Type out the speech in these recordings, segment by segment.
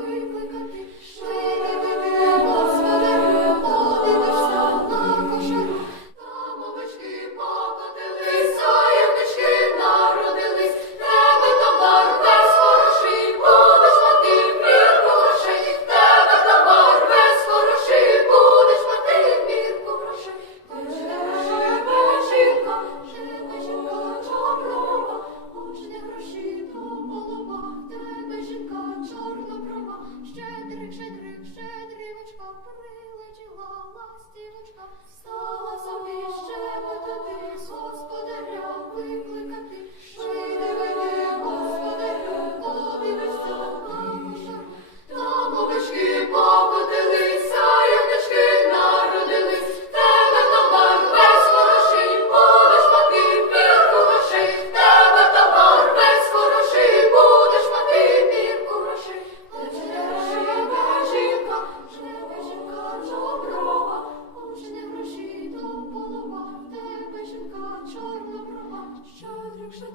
господаря Жінка чорноброва, щедрик, щедрик, щедрівочка, прилетіла ластівочка,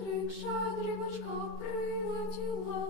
шадрик, шадрівочка прилетіла.